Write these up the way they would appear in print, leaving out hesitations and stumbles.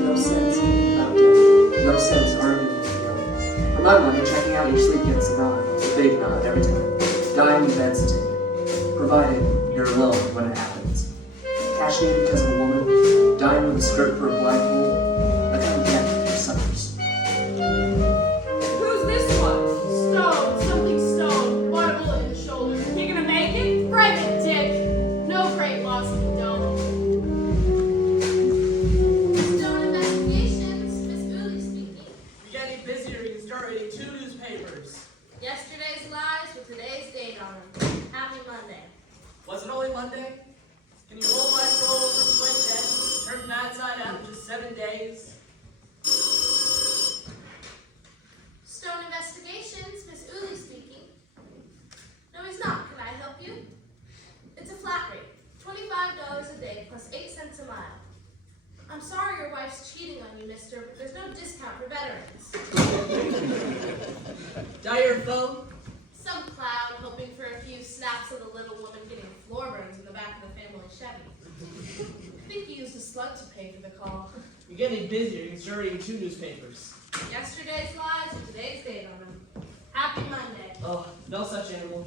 No sense thinking about death. No sense arguing with you. For my money, checking out each sleep gets a nod, a big nod every time. Dying in bed's a ticket, provided you're alone when it happens. Castrated because of a woman, dying with a skirt for a black hole, that kind of death for suckers. Who's this one? Stone, something stone. Water bullet in the shoulder. You gonna make it? Break it, dick. No great loss if you don't. Stone Investigations, Miss Uli speaking. You're getting busier, you can start reading 2 newspapers. Yesterday's lies with today's date on them. Happy Monday. Was it only Monday? Can your whole life roll over from like that? Turn bad side out in just 7 days? Stone Investigations, Miss Uli speaking. No, he's not. Can I help you? It's a flat rate. $25 a day plus 8 cents a mile. I'm sorry your wife's cheating on you, mister, but there's no discount for veterans. Die your phone? Some clown hoping for a few snaps of the little woman getting floor burns in the back of the family Chevy. I think he used a slug to pay for the call. You're getting busier, you can start reading 2 newspapers. Yesterday's lies with today's date on them. Happy Monday. Oh, no such animal.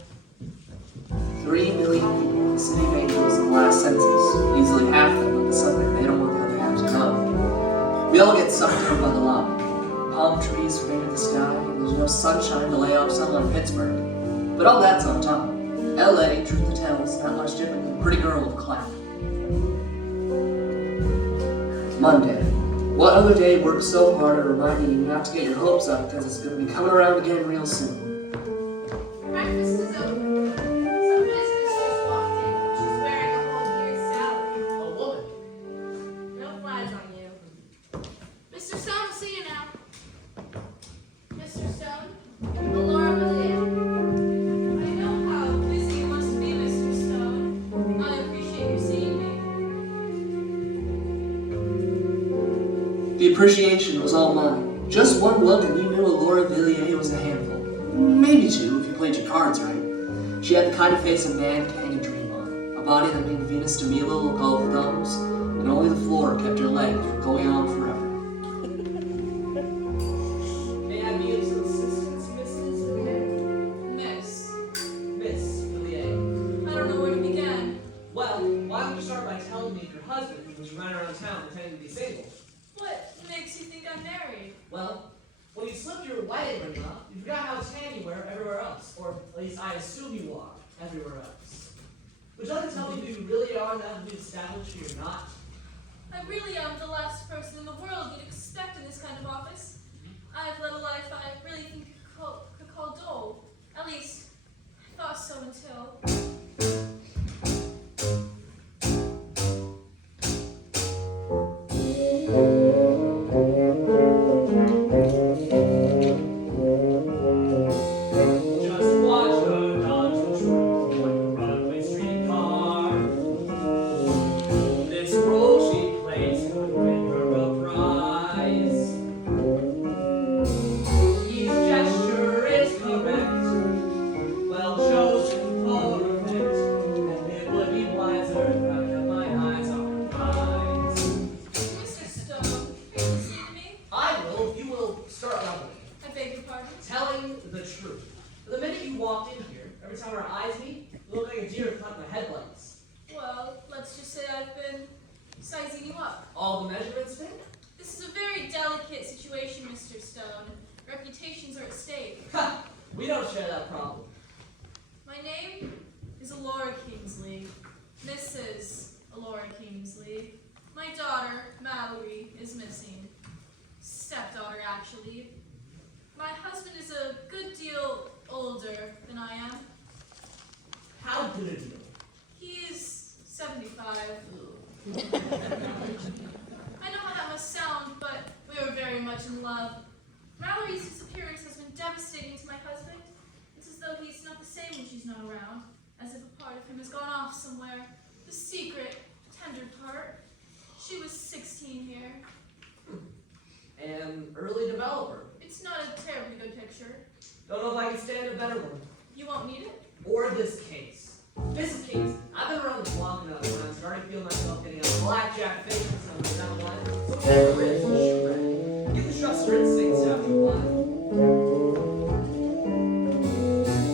3 million people in the city of Angels in the last census. Easily half of them on the subject they don't want the other half to know. We all get sucked up by the lobby. Palm trees frame in the sky, and there's no sunshine to lay off someone in Pittsburgh. But all that's on top. LA, truth to tell, is not much different than Pretty Girl with Clap. Monday. What other day works so hard at reminding you not to get your hopes up because it's going to be coming around again real soon? Breakfast is over. Some business just walked in. She's wearing a whole year's salary. A woman. No flies on you. Mr. Stone, we'll see you now. Mr. Stone, Laura William. I know how busy you must be, Mr. Stone. I appreciate you seeing me. The appreciation was all mine. Just one look and you knew Laura Villiers was a handful. Maybe 2 if you played your cards right. She had the kind of face a man can hang a dream on. A body that made Venus de Milo look all of thumbs, and only the floor kept her legs from going on forever. May I be of some assistance, Mrs. Villiers? Miss, Miss Villiers. I don't know where to begin. Well, why don't you start by telling me if your husband was running around town pretending to be single? What makes you think I'm married? Well, when you slipped your wedding ring off, you forgot how tan you were everywhere else. Or at least I assume you are everywhere else. Would you like to tell me who you really are now that we've established you're not? I really am the last person in the world you'd expect in this kind of office. I've led a life I really think could call dull. At least, I thought so until... Just watch her dodge the truth like a runaway streetcar. This role she plays could win her a prize. Each gesture is correct, well chosen for effect, and it would be wiser if I kept my eyes on her eyes. Mr. Stone, are you listening to me? I will, if you will start leveling. I beg your pardon? Telling the truth. The minute you walked in here, every time our eyes meet, you look like a deer caught in the headlights. Well, let's just say I've been sizing you up. All the measurements fit? This is a very delicate situation, Mr. Stone. Reputations are at stake. Ha! We don't share that problem. My name is Alora Kingsley. Mrs. Alora Kingsley. My daughter, Mallory, is missing. Stepdaughter, actually. My husband is a good deal older than I am. How good a deal. He is 75. Ugh. I know how that must sound, but we are very much in love. Mallory's disappearance has been devastating to my husband. It's as though he's not the same when she's not around, as if a part of him has gone off somewhere. The secret, tender part. She was 16 here. An early developer. It's not a terribly good picture. Don't know if I can stand a better one. You won't need it? Or this case. Mrs. Kings, I've been around this long enough when I'm starting to feel myself getting a blackjack face and something down the line. So get rid of the shoe rack. You can trust your instincts after a while.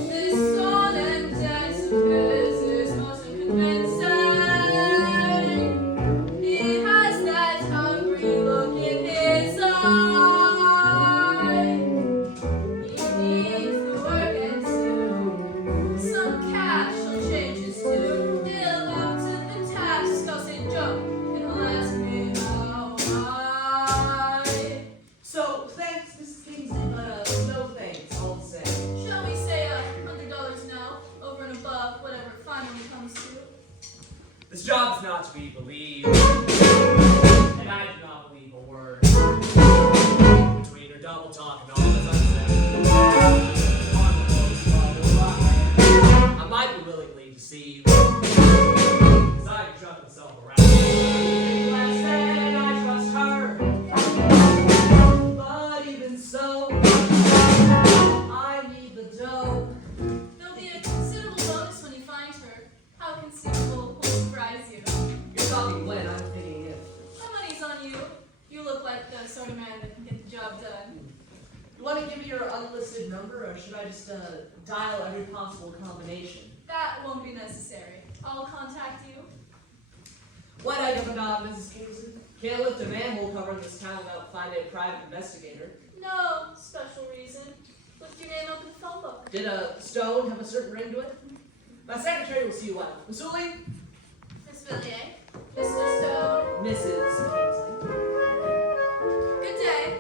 This solemn dance of his is most convincing. He has that hungry look in his eye. He needs the work and soon some cash will change his tune. He'll up to the task, I'll say jump, and he'll ask me how high. So, thanks, Mrs. Kingsley, but no thanks, all the same. Shall we say $100 now, over and above whatever it finally comes to? This job's not to be believed, and I do not believe a word. Between her double talk and all this unsaid, I might be willingly deceived, because I can trust myself around. I said I trust her, but even so, I need the dough. There'll be a considerable bonus when you find her. How considerable will surprise you. You're talking when, I'm thinking if. My money's on you. You look like the sort of man that can get the job done. You want to give me your unlisted number, or should I just dial every possible combination? That won't be necessary. I'll contact you. What heck of a job, Mrs. Kingsley? Can't lift a manhole cover in this town without finding a private investigator. No special reason. Look your name up in the phone book. Did a stone have a certain ring to it? My secretary will see you out. Miss Uli? Miss Villiers. Mr. Stone, Mrs. Kingsley. good day.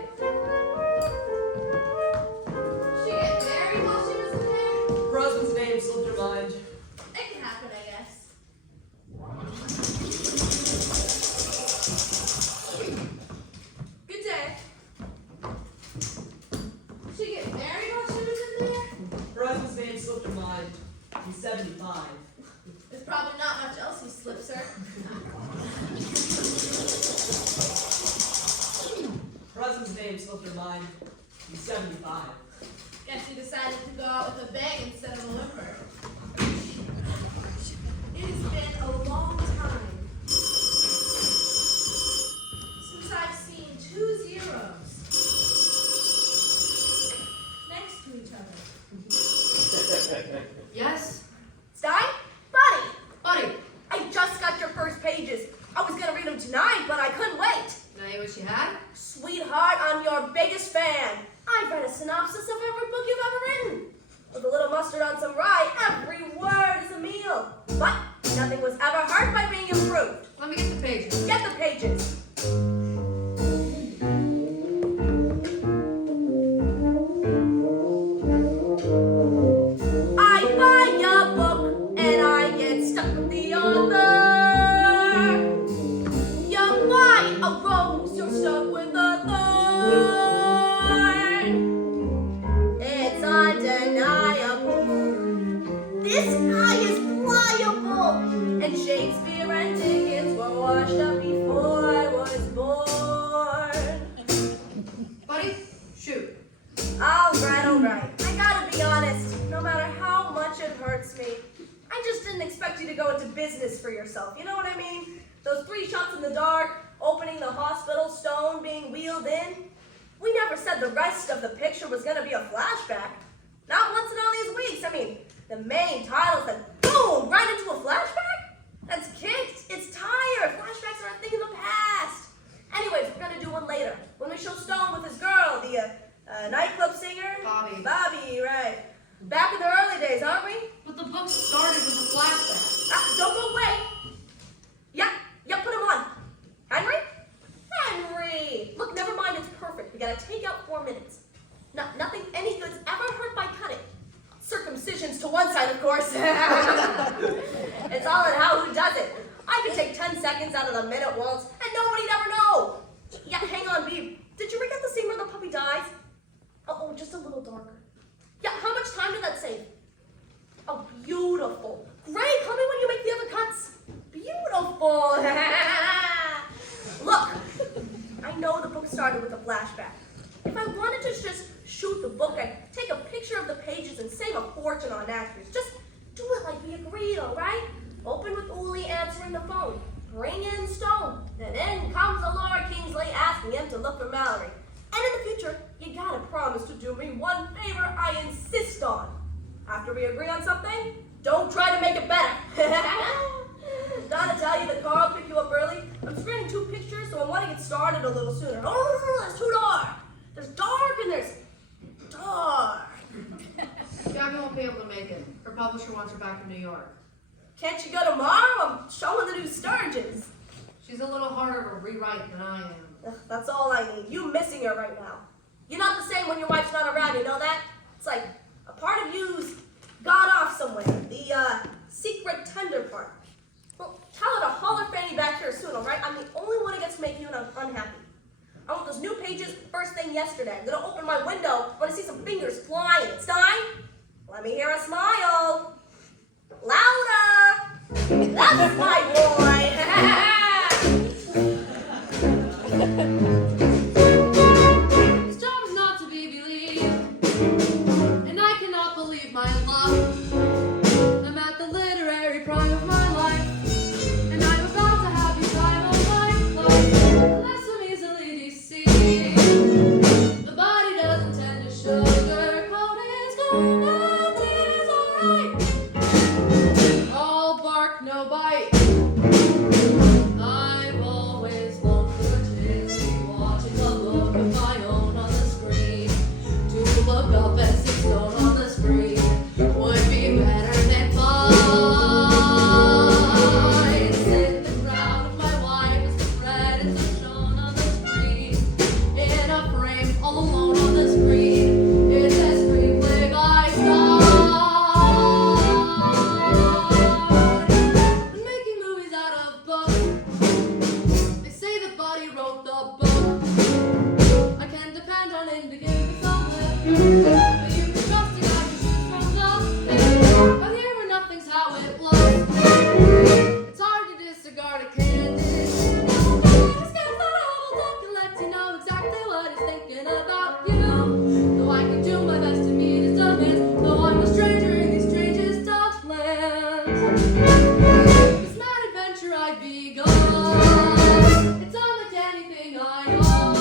She get married while she was in there? Her husband's name slipped her mind. It can happen, I guess. Good day. She get married while she was in there? Her husband's name slipped her mind. He's 75. There's probably not much else he slips her. Her husband's name slipped her mind. He's 75. Guess he decided to go out with a bang instead of a whimper. It has been a long time since I've seen two zeros next to each other. Yes? Stein? Buddy! Buddy, I just got your first pages. I was gonna read them tonight, but I couldn't wait. can I hear what you had? Sweetheart, I'm your biggest fan. I've read a synopsis of every book you've ever written. With a little mustard on some rye, every word is a meal. But nothing was ever hurt by being improved. Let me get the pages. Get the pages. I buy a book and I get stuck with the author. You buy a rose, you're stuck with a thorn. It's undeniable. This guy is pliable. And Shakespeare and Dickens were washed up before I was born. Buddy, shoot. All right. I gotta be honest. No matter how much it hurts me, I just didn't expect you to go into business for yourself. You know what I mean? Those 3 shots in the dark, opening the hospital, Stone being wheeled in. We never said the rest of the picture was gonna be a flashback. Not once in all these weeks. I mean, the main title said, boom, right into a flashback? That's kicked. It's tired. Flashbacks are a thing of the past. Anyways, we're gonna do one later. When we show Stone with his girl, the nightclub singer? Bobby. Bobby, right. Back in the early days, aren't we? But the book started with a flashback. Don't go away. Yeah, put him on. Henry? Look, never mind, it's perfect. We gotta take out 4 minutes. Nothing any good's ever hurt by cutting. Circumcisions to one side, of course. It's all in how who does it. I could take 10 seconds out out of the minute once, and nobody'd ever know. Yeah, hang on, Beeb. Did you forget the scene where the puppy dies? Oh, just a little darker. Yeah, how much time did that save? Oh, beautiful. Gray, call me when you make the other cuts. Beautiful. Look, I know the book started with a flashback. If I wanted to just shoot the book, I'd take a picture of the pages and save a fortune on actors. Just do it like we agreed, all right? Open with Uli answering the phone. Bring in Stone. Then in comes Laura Kingsley asking him to look for Mallory. And in the future, you gotta promise to do me one favor I insist on. After we agree on something, don't try to make it better. Donna tell you the car will pick you up early? I'm screening 2 pictures, so I want to get started a little sooner. Oh, that's too dark. There's dark and there's dark. Gabby won't be able to make it. Her publisher wants her back in New York. Can't you go tomorrow? I'm showing the new Sturgeons. She's a little harder to rewrite than I am. Ugh, that's all I need. You missing her right now. You're not the same when your wife's not around, you know that? It's like a part of you's gone off somewhere. The secret tender part. Well, tell her to holler Fanny back here soon, all right? I'm the only one who gets to make you unhappy. I want those new pages first thing yesterday. I'm gonna open my window when I see some fingers flying. It's time. Let me hear a smile. Louder. That's my boy. This job is not to be believed, and I cannot believe my luck. I'm at the literary prime of my life, and I'm about to have you time on my life. Less I'm easily deceived. The body doesn't tend to sugarcoat its gold, and it's alright. All bark, no bite. I've always longed for a chance to watching a look of my own on the screen. To look up and see Stone on the screen would be better than mine. Sit in the crowd of my wife as the thread is shown on the screen. In a frame, all alone on the screen, it says screenplay by Stone. When making movies out of books, they say the body wrote the book. I can depend on him to give me some lip. But you can trust the guy who shoots from the hip. Out here where nothing's how it looks, it's hard to disregard a candid. Just get a photo look and let you know exactly what he's thinking about you. Though I can do my best to meet his demands, though I'm a stranger in these strangest of lands. This mad adventure I've begun, it's unlike anything I own.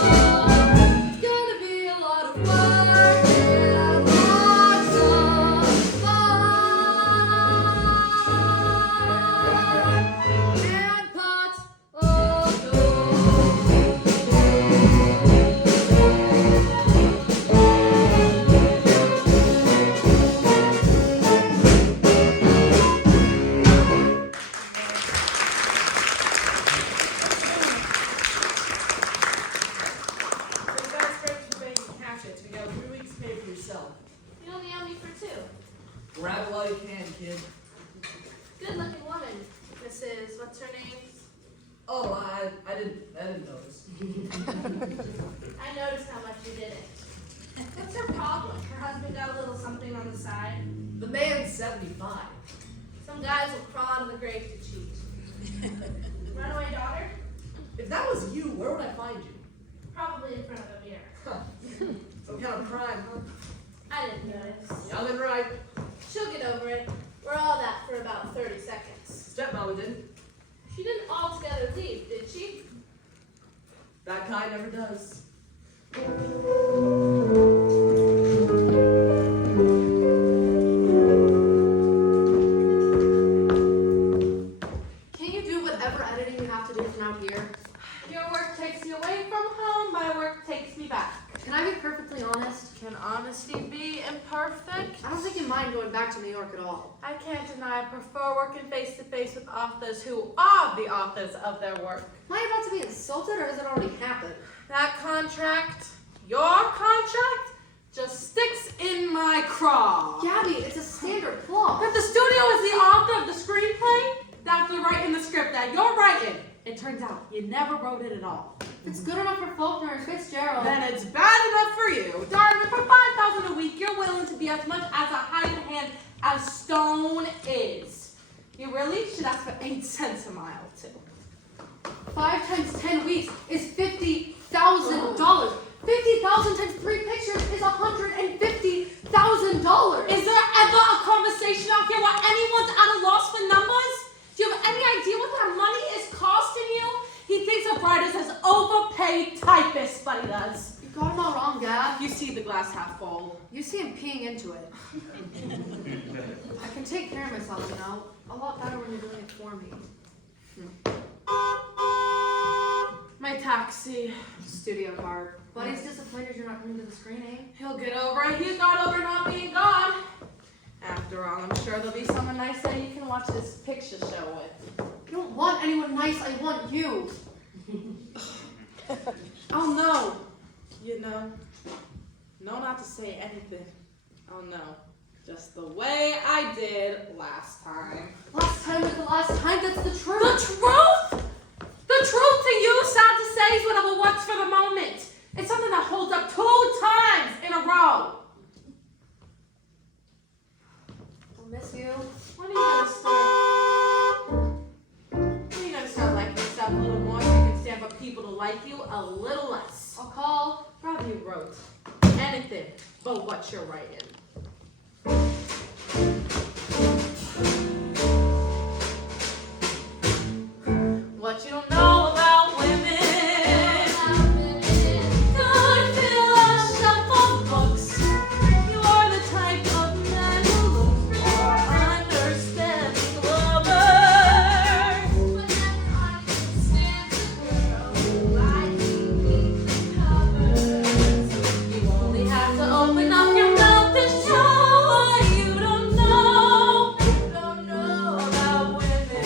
It's gonna be a lot of work and lots of fun. And pots of So you guys straight to the bank and cash it. So you got 3 weeks pay for yourself. You only owe me for 2. Grab it while you can, kid. Good looking woman. Mrs. What's her name? Oh, I didn't notice. I noticed how much you did it. What's her problem? Her husband got a little something on the side. The man's 75. Some guys will crawl in the grave to cheat. Runaway daughter? If that was you, where would I find you? Probably in front of a mirror. Huh. Some kind of crime, huh? I didn't notice. Young and right. She'll get over it. We're all that for about 30 seconds. Stepmama didn't. She didn't altogether leave, did she? That kind never does. Can you do whatever editing you have to do from out here? Your work takes me away from home, my work takes me back. Can I be perfectly honest? Can honesty be imperfect? I don't think you mind going back to New York at all. I can't deny I prefer working face to face with authors who are the authors of their work. Am I about to be insulted, or has it already happened? That contract, your contract, just sticks in my craw. Gabby, it's a standard flaw. That the studio is the author of the screenplay, that's the writing the script that you're writing. It turns out you never wrote it at all. If it's good enough for Faulkner and Fitzgerald. Then it's bad enough for you. Darn, for $5,000 a week, you're willing to be as much as a hired hand as Stone is. You really should ask for 8 cents a mile, too. 5 times 10 weeks is $50,000. 50,000 times 3 pictures is $150,000. Is there ever a conversation out here where anyone's at a loss for numbers? Do you have any idea what that money is costing you? He thinks of writers as overpaid typists, but he does. You got him all wrong, Dad. You see the glass half full. You see him peeing into it. I can take care of myself, you know. A lot better when you're doing it for me. My taxi. Studio card. But he's disappointed you're not coming to the screening. He'll get over it. He's got over not being God. After all, I'm sure there'll be someone nice that you can watch this picture show with. I don't want anyone nice, I want you. Oh no. You know, no not to say anything. Oh no. Just the way I did last time. Last time was the last time, that's the truth. The truth? The truth to you, sad to say, is whatever works for the moment. It's something that holds up 2 times in a row. I'll miss you. When are you gonna start liking yourself a little more so you can stand for people to like you a little less? I'll call. Probably you wrote anything but what you're writing. What you don't know about women could fill a shelf of books. You are the type of man who looks for understanding lovers. But then I can stand the girl who likes to beat the covers. You only have to open up your mouth to show what you don't know about women.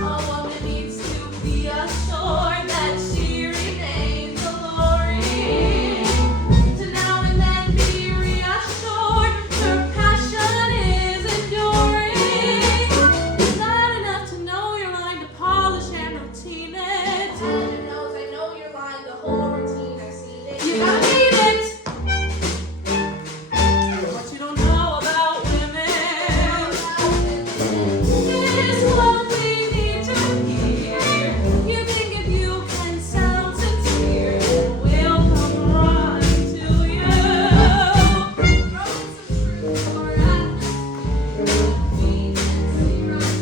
A woman needs to be assured that she remains alluring. To now and then be reassured her passion is enduring. Is that enough to know you're lying to polish and routine it? Heaven knows I know you're lying, the whole routine, I've seen it. You gotta mean it. What you don't know about women is what we need to hear. You think if you can sound sincere, we'll come running to you. Wrote some truth for atmosphere, we can see right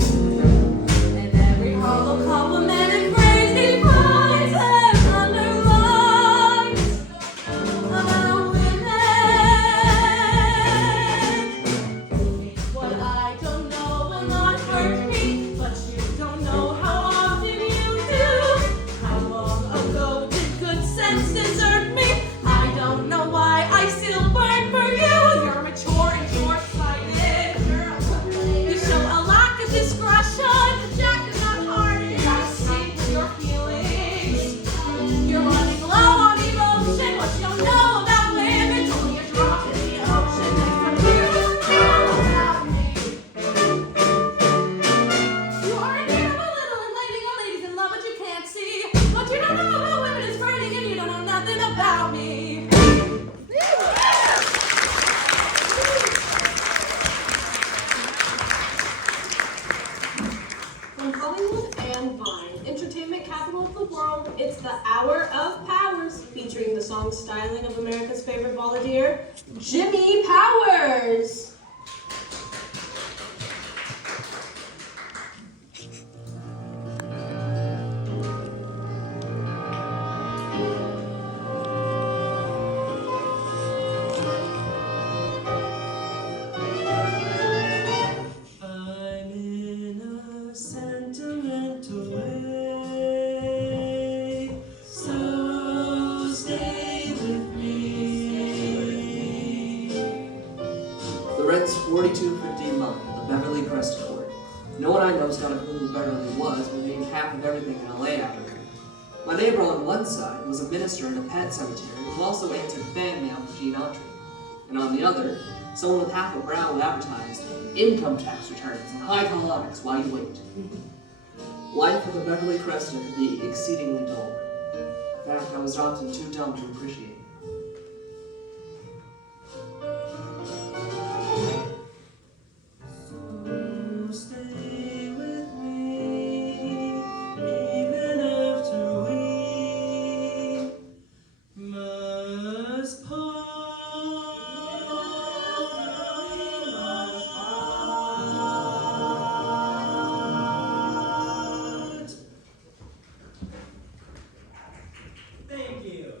through. And every hollow compliment and praise defines and underlines about women. What I don't know will not hurt me, but you don't know how often you do. How long ago did good sense desert me? I don't know why I still burn for you. You're mature and short-sighted. You show a lack of discretion. Jack is not hardened. I see your feelings. You're running low on emotion. What you don't know about women's only a drop in the ocean. And from here to know about me. You are in here a little and letting your ladies in love, but you can't see. What you don't know about women is frightening, and you don't know nothing about me. From Hollywood and Vine, entertainment capital of the world, it's the Hour of Powers, featuring the song styling of America's favorite volunteer, Jimmy Powers. I'm in a sentimental way, so stay with me. The rent's $42.50 a month at the Beverly Crest Court. No one I know's got a clue who Beverly was, but named half of everything in LA after her. My neighbor on one side was a minister in a pet cemetery who also answered fan mail for Gene Autry. And on the other, someone with half a brow would advertise income tax returns and high colonics while you wait. Life at the Beverly Cresta could be exceedingly dull. In fact, I was often too dumb to appreciate it. So stay with me, even after we must part. Thank you.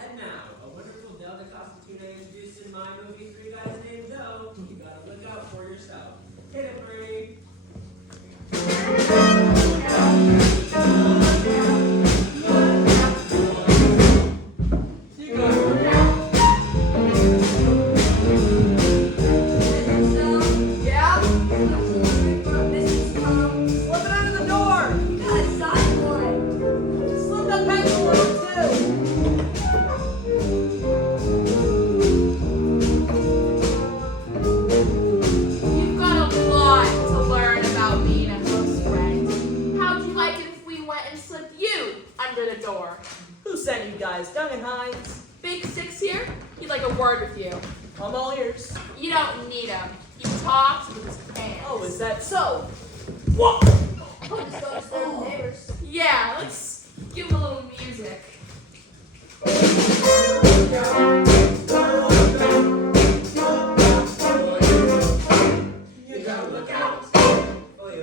And now, a wonderful Delta costume I introduced in my movie, Three Guys Named Joe. You gotta look out for yourself. Hit it, Bree. You go. Yeah? Mrs. Tom, slip it under the door. You gotta sign for it. Slip the pencil in too. You've got a lot to learn about being a close friend. How'd you like it if we went and slipped you under the door? Who sent you guys? Duncan Hines? Big Six here? He'd like a word with you. I'm all ears. You don't need him. He talks with his hands. Oh, is that so? Oh, just go upstairs with the neighbors. Yeah, let's give him a little music. You gotta look out for yourself. You gotta look out for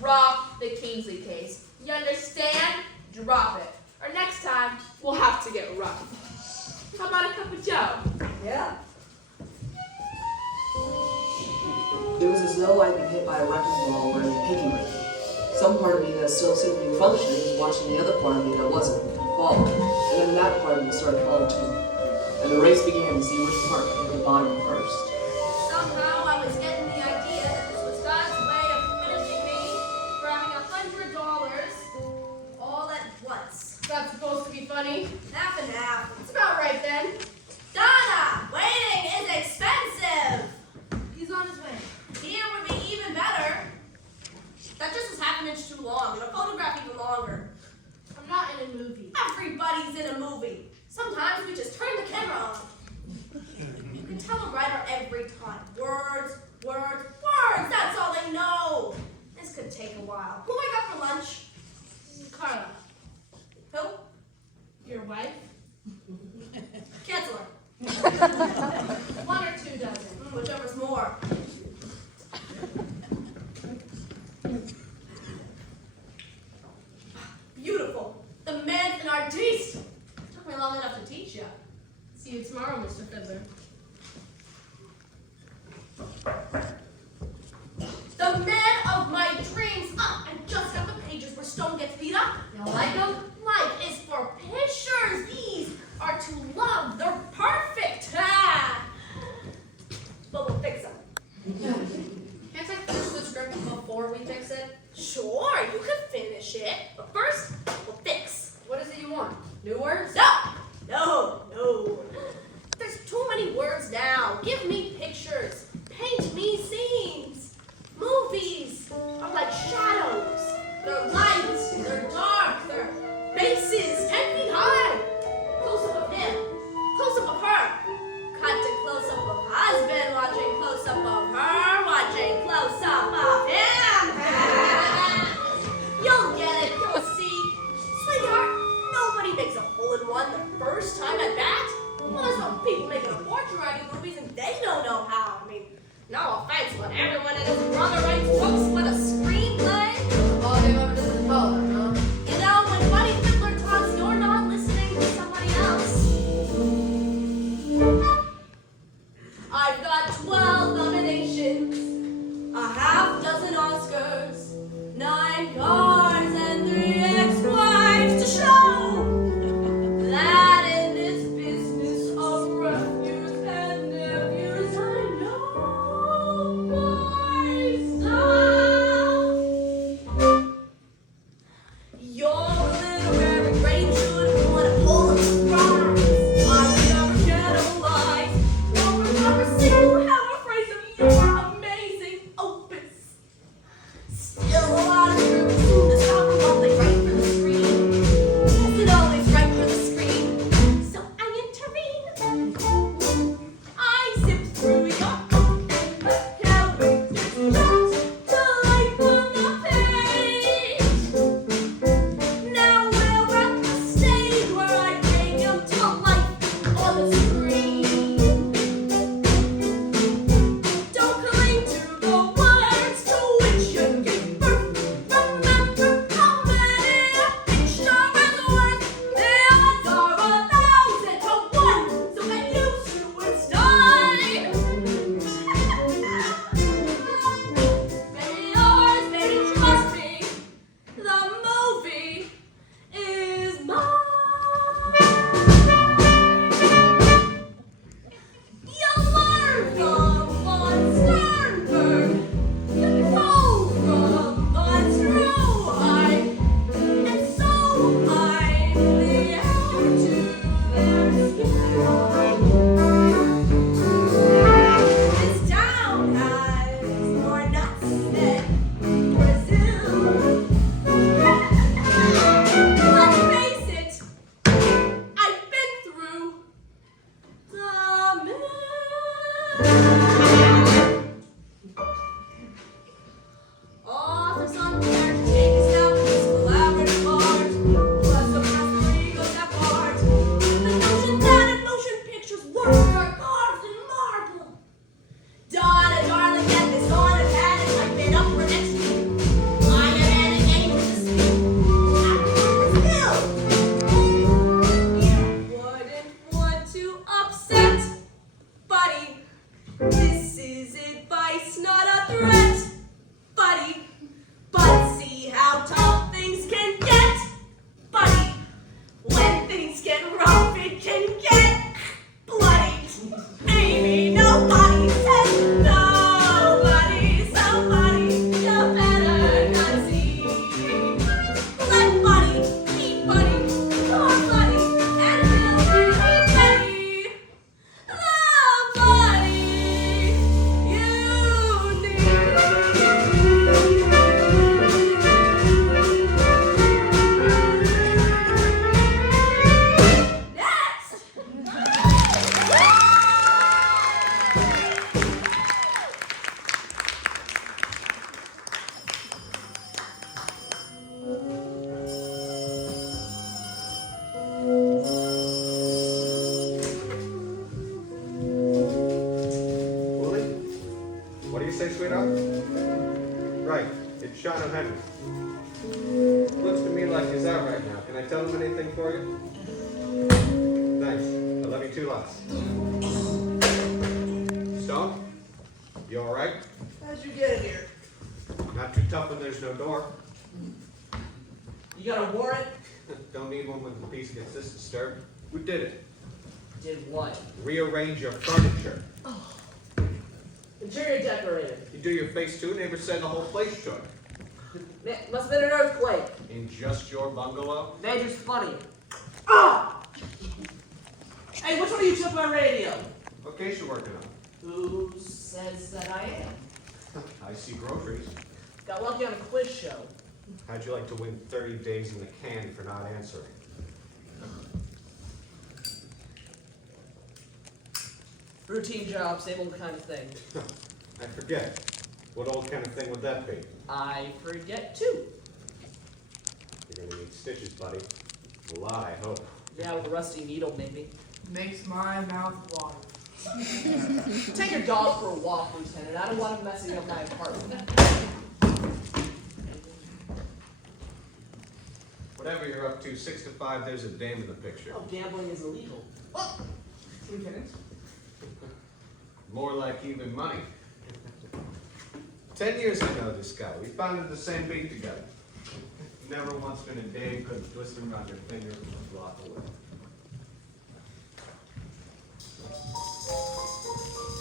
Drop the Kingsley case. You understand? Drop it. Or next time, we'll have to get rough. How about a cup of Joe? Yeah. It was as though I'd been hit by a wrecking ball wearing a pinky ring. Some part of me that still seemed to be functioning was watching the other part of me that wasn't fall. And then that part of me started falling too. And the race began to see which part hit the bottom first. Somehow I was getting the idea that this was God's way of punishing me for having $100 all at once. That's supposed to be funny. Half and half. It's about right then. Donna, waiting is expensive. He's on his way. Here would be even better. That just is half an inch too long, and a photograph even longer. I'm not in a movie. Everybody's in a movie. Sometimes we just turn the camera on. You can tell a writer every time. Words, words, words. That's all they know. This could take a while. Who I got for lunch? Carla, Who? your wife? Cancel her. 1 or 2 dozen. Whichever's more. Beautiful. The man's an artiste. Took me long enough to teach you. See you tomorrow, Mr. Fiddler. words now. Give me pictures. Paint me scenes. Movies are like shadows. They're light, they're dark, they're bases 10 feet high. Close up of him, close up of her. Cut to close up of husband, watching close up of her, watching close up of him. You'll get it, you'll see. Sweetheart, nobody makes a hole-in-one the first time at bat. Well, there's some people making a fortune writing movies and they don't know how. I mean, no offense, but everyone and his brother writes books with a screenplay. All they ever did was call it, huh? You know, when Buddy Fiddler talks, you're not listening to somebody else. I've got 12 nominations, a half dozen Oscars, 9 cars, and 3 ex-wives to show that in this business of refuse and abuse, I know my stuff. Your literary brain should want to pull a surprise. I would never generalize or remember single ever phrase of your amazing opus. Still a lot of room to discover what they write for the screen. Yes, it always right for the screen. So I intervene. I zip through your book and let characters jump to life on the page. Now we're at the stage where I bring them to life on the screen. Don't cling to the words to which you give birth. Remember how many a picture is worth. The odds are 1,000 to 1, so get used to its time. Baby, yours, baby, trust me. The movie is mine. You learn from von Sternberg. You grow from von Stroh. And so I'm the heir to their skin. This town has more nuts than Brazil. Let's face it, I've been through the mill. Authors on there to take us down this collaborative art. Plus the mastery goes that part. The notion that in motion pictures words are carved in marble. Donna, darling, get this on and had it. I've been up for next week. I am at a game to speak. Still, you wouldn't want to upset Buddy. This is advice, not a threat, Buddy. But see how tough things can get, Buddy. When things get rough, it can get bloody. Maybe nobody says nobody, somebody you better concede. Let Buddy be Buddy, your Buddy, and he'll be ready. The Buddy you need. Next! Willie? What do you say, sweetheart? Right, it's Sean O'Henry. Looks to me like he's out right now. Can I tell him anything for you? Thanks. I love you too lots. Stone? You alright? How'd you get in here? Not too tough when there's no door. You got a warrant? Don't need one when the peace gets this disturbed. Who did it? Did what? Rearrange your furniture. Interior decorator. You do your face too, neighbors said the whole place shook. Must have been an earthquake. In just your bungalow? They're just funny. Ah! Hey, which one of you took my radio? What case you working on? Who says that I am? I see groceries. Got lucky on a quiz show. How'd you like to win 30 days in the can for not answering? Routine job, same old kind of thing. I forget. What old kind of thing would that be? I forget too. You're gonna need stitches, buddy. A lot, I hope. Yeah, with a rusty needle maybe. Makes my mouth water. Take your dog for a walk, Lieutenant. I don't want him messing up my apartment. Whatever you're up to, 6 to 5, there's a dame in the picture. Oh, gambling is illegal. Oh, Lieutenant. More like even money. 10 years I know this guy. We founded the same beat together. Never once been a day, couldn't twist him around your finger from a block away.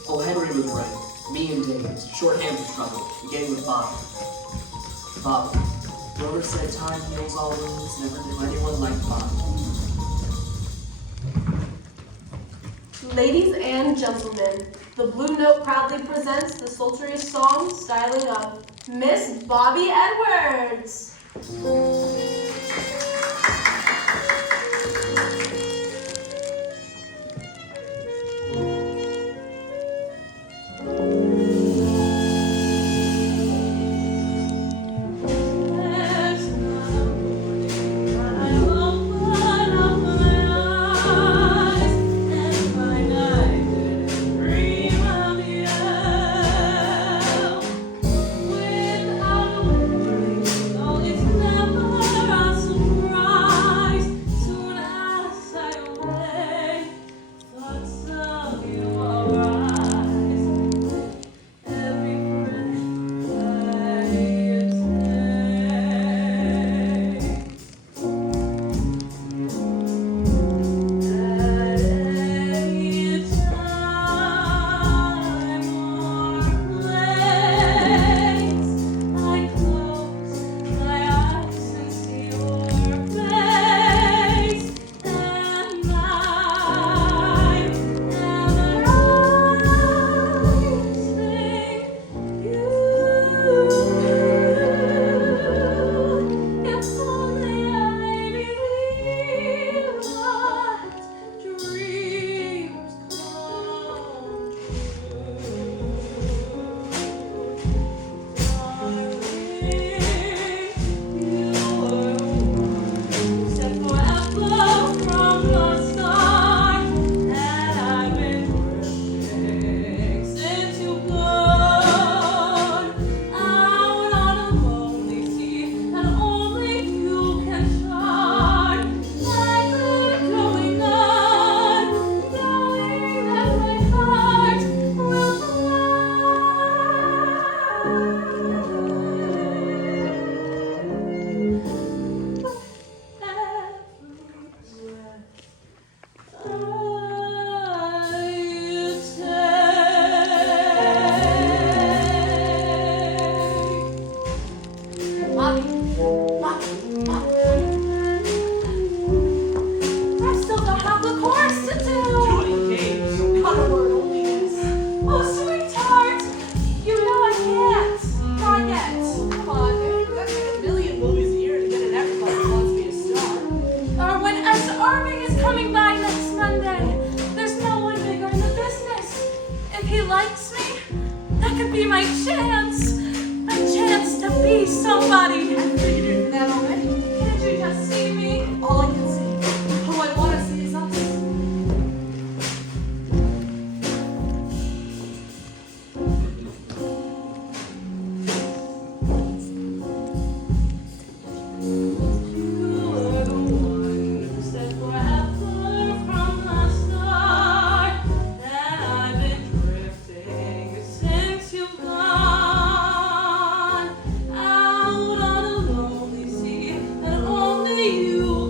Oh, Henry was right. Me and Dave, shorthand for trouble, beginning with Bob. Bob, whoever said time heals all wounds, never knew anyone like Bob. Ladies and gentlemen, the Blue Note proudly presents the sultriest song styling of Miss Bobby Edwards.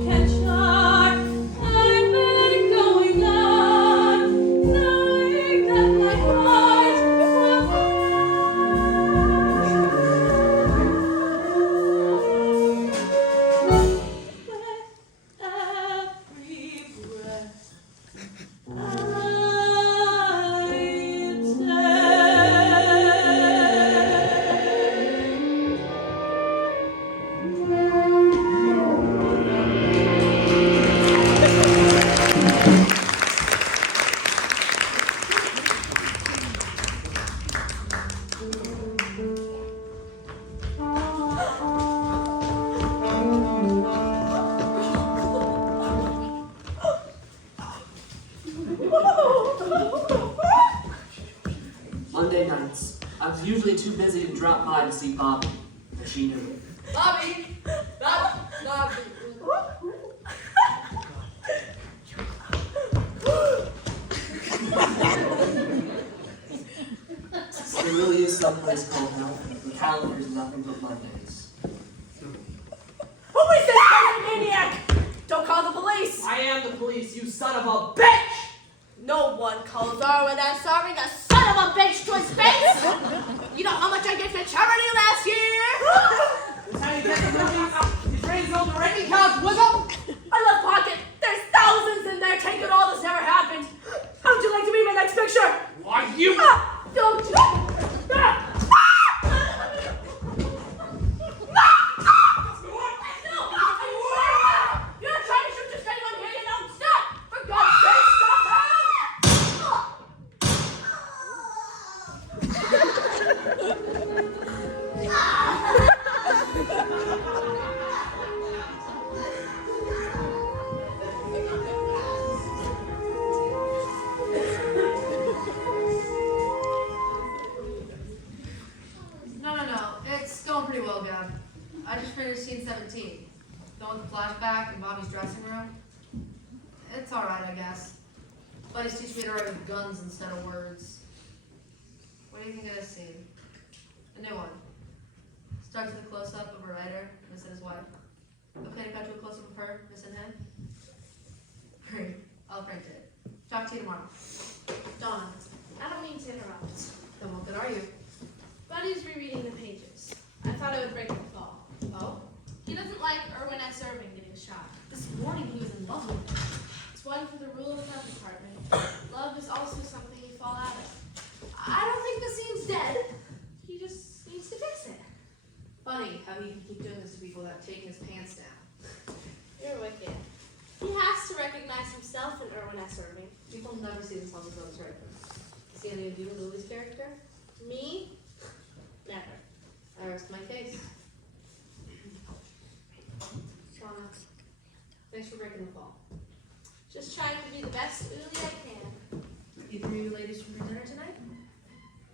Can try. Monday nights, I was usually too busy to drop by to see Bobby, but she knew it. Bobby! Bobby! There really is someplace called hell. The calendar's nothing but Mondays. Who is this maniac? Don't call the police. I am the police, you son of a bitch! No one calls Darwin as serving a son of a bitch to his face. You know how much I gave to charity last year? That's how you get the movies? You raise all the ranking counts, wiggle! I love Pocket. There's thousands in there. Take it all. This never happened. How would you like to be my next picture? Why, you... Don't you? You're trying to shoot this guy on here. You don't stop. For God's sake, No. It's going pretty well, Gab. I just finished scene 17. The one with the flashback in Bobby's dressing room. It's alright, I guess. Buddies teach me to write with guns instead of words. What do you think of this scene? A new one. Starts with a close-up of a writer missing his wife. Okay to cut to a close-up of her missing him? Great. I'll print it. Talk to you tomorrow. Donna, I don't mean to interrupt. Then what good are you? Buddy's rereading the pages. I thought it would break the fall. Oh? He doesn't like Erwin S. Irving getting shot. This morning he was in love with me. It's one for the rule of thumb department. Love is also something you fall out of. I don't think the scene's dead. He just needs to fix it. Funny how he can keep doing this to people without taking his pants down. You're wicked. He has to recognize himself in Erwin S. Irving. People never see the songs of those writers. Is he anything to do with Lily's character? Me? Never. I rest my case. Shauna, thanks for breaking the fall. Just trying to be the best Uli I can. Either of you ladies from your dinner tonight?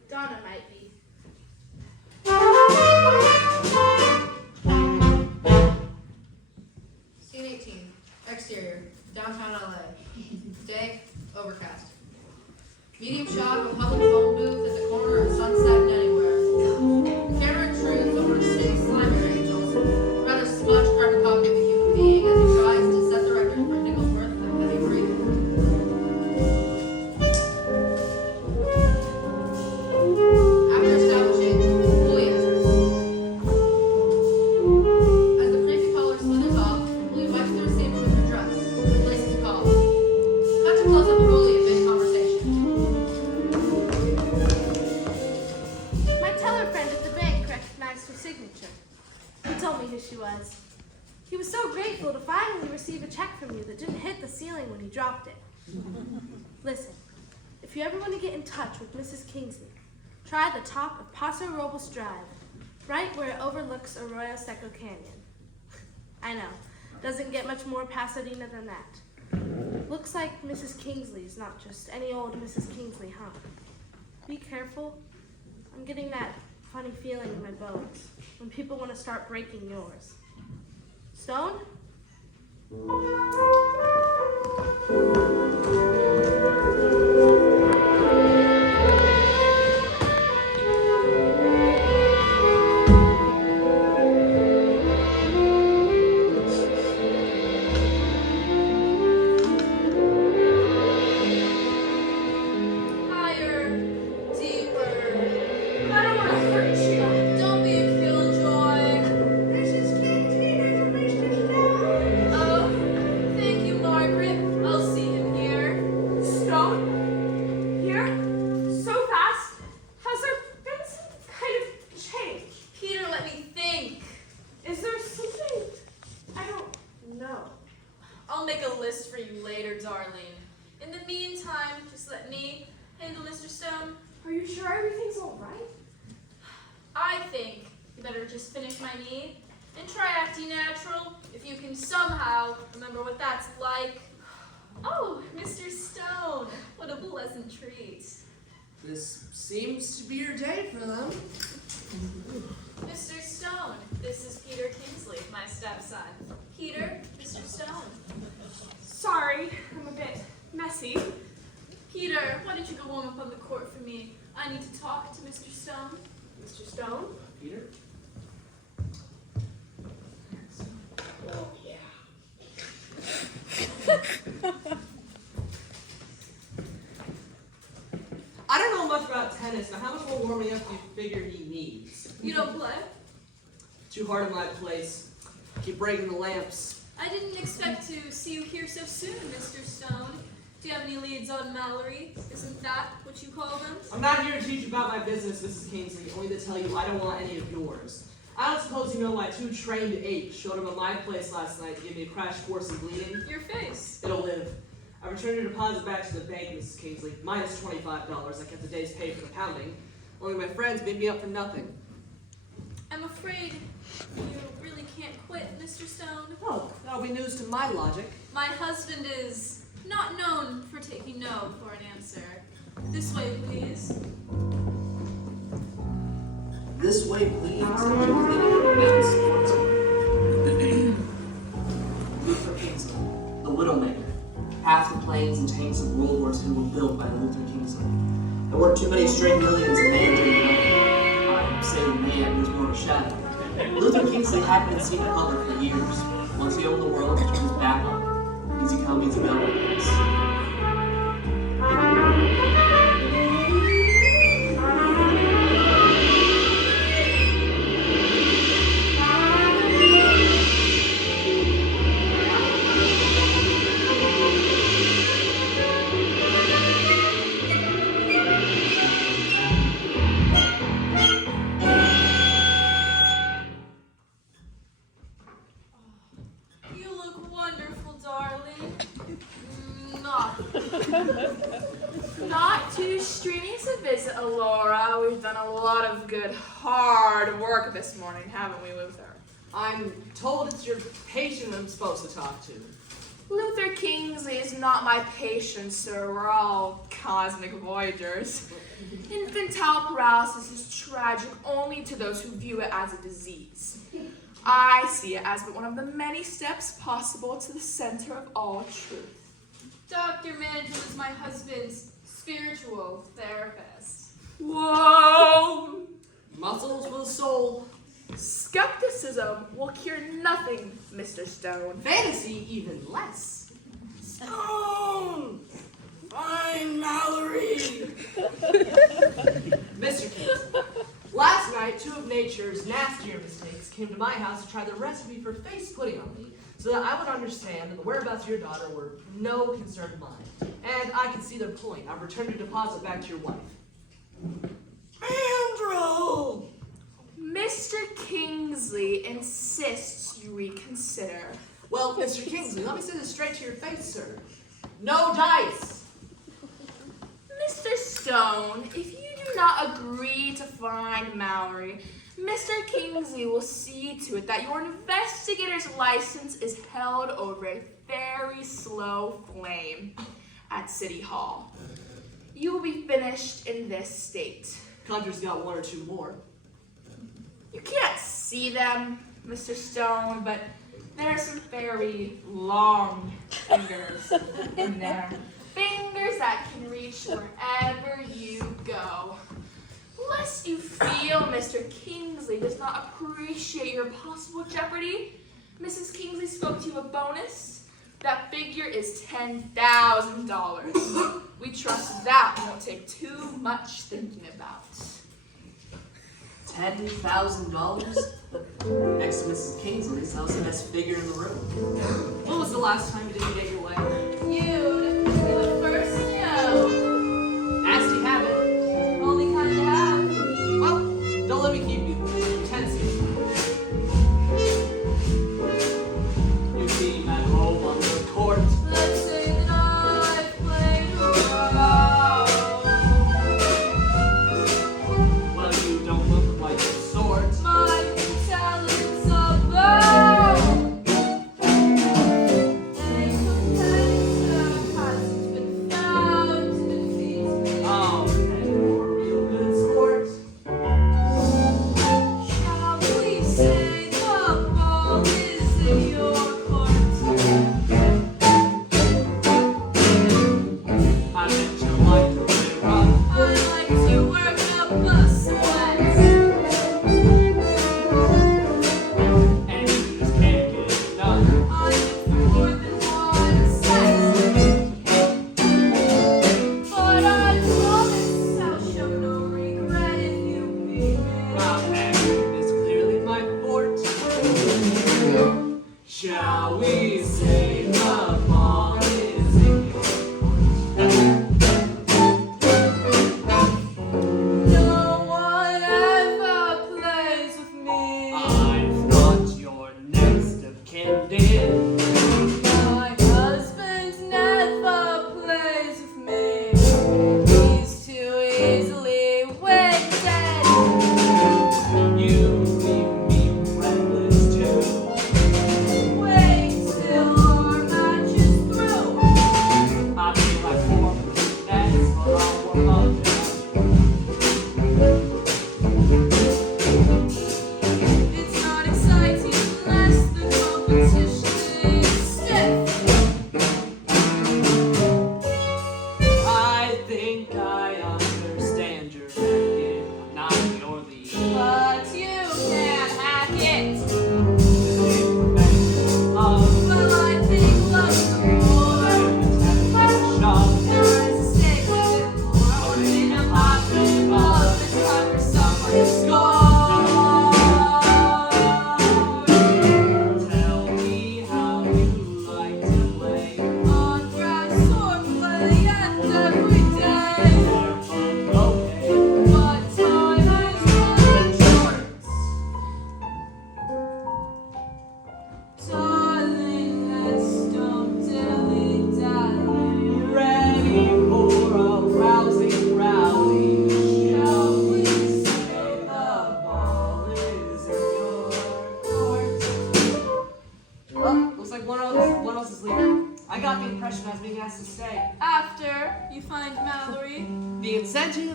Donna might be. Scene 18. Exterior. Downtown LA. Day. Overcast. Medium shot of a public phone booth at the corner of Sunset and Anywhere. Camera intrudes over the city's slimy angels, rather smudged carbon copy of a human being as he tries to set the record for nickel's worth of heavy breathing. After establishing, Uli enters. As the creepy caller slithers off, Uli wipes the receiver with her dress, replaces the call. Cut to close up of Uli in mid-conversation. My teller friend at the bank recognized her signature. He told me who she was. He was so grateful to finally receive a check from you that didn't hit the ceiling when he dropped it. Listen, if you ever want to get in touch with Mrs. Kingsley, try the top of Paso Robles Drive, right where it overlooks Arroyo Seco Canyon. I know, doesn't get much more Pasadena than that. Looks like Mrs. Kingsley's not just any old Mrs. Kingsley, huh? Be careful. I'm getting that funny feeling in my bones when people want to start breaking yours. Stone? Higher, deeper. I don't want to hurt you. Don't be a killjoy. Mrs. Kingsley, there's a Mr. Stone. Oh, thank you, Margaret. I'll see him here. Stone? Here? So fast? Has there been some kind of change? Peter, let me think. Is there something? I don't know. I'll make a list for you later, darling. In the meantime, just let me handle Mr. Stone. Are you sure everything's all right? I think you better just finish my knee and try acting natural if you can somehow remember what that's like. Oh, Mr. Stone, what a pleasant treat. This seems to be your day for them. Mr. Stone, this is Peter Kingsley, my stepson. Peter, Mr. Stone. Sorry, I'm a bit messy. Peter, why don't you go warm up on the court for me? I need to talk to Mr. Stone. Mr. Stone? Peter? Oh, yeah. I don't know much about tennis, but how much more warming up do you figure he needs? You don't play? Too hard in my place. Keep breaking the lamps. I didn't expect to see you here so soon, Mr. Stone. Do you have any leads on Mallory? Isn't that what you call them? I'm not here to teach you about my business, Mrs. Kingsley, only to tell you I don't want any of yours. I don't suppose you know my 2 trained apes showed up at my place last night to give me a crash course in bleeding? Your face. It'll live. I returned your deposit back to the bank, Mrs. Kingsley, minus $25. I kept the day's pay for the pounding. Only my friends beat me up for nothing. I'm afraid you really can't quit, Mr. Stone. Oh, that'll be news to my logic. My husband is not known for taking no for an answer. This way, please. This way, please. Luther Kingsley, the Widowmaker. Half the planes and tanks of World War II were built by Luther Kingsley. There weren't too many stray millions of man doing nothing. I say the man who's more of a shadow. Luther Kingsley hadn't been seen in public for years. Once he owned the world, he turned his back on it. Easy come, easy go, I guess. You look wonderful, darling. Not too strenuous a visit, Alora. We've done a lot of good, hard work this morning, haven't we, Luther? I'm told it's your patient I'm supposed to talk to. Luther Kingsley is not my patient, sir. We're all cosmic voyagers. Infantile paralysis is tragic only to those who view it as a disease. I see it as but one of the many steps possible to the center of all truth. Dr. Manton is my husband's spiritual therapist. Whoa! Muscles for the soul. Skepticism will cure nothing, Mr. Stone. Fantasy even less. Stone! Fine, Mallory! Mr. Kingsley, last night 2 of nature's nastier mistakes came to my house to try the recipe for face pudding on me so that I would understand that the whereabouts of your daughter were no concern of mine. And I can see their point. I've returned your deposit back to your wife. Andrew! Mr. Kingsley insists you reconsider. Well, Mr. Kingsley, let me say this straight to your face, sir. No dice! Mr. Stone, if you do not agree to find Mallory, Mr. Kingsley will see to it that your investigator's license is held over a very slow flame at City Hall. You will be finished in this state. Conjur's got 1 or 2 more. You can't see them, Mr. Stone, but there are some very long fingers in there. Fingers that can reach wherever you go. Lest you feel Mr. Kingsley does not appreciate your possible jeopardy, Mrs. Kingsley spoke to you a bonus. That figure is $10,000. We trust that won't take too much thinking about. $10,000? Next to Mrs. Kingsley's, that was the best figure in the room. When was the last time you didn't get your way? You'd be the first to know. Nasty habit. Only kind to have. Well, don't let me keep you. Tennessee. You seem at home on the court. Let's say that I played a role. Well, you don't look like the sort. My talents above. They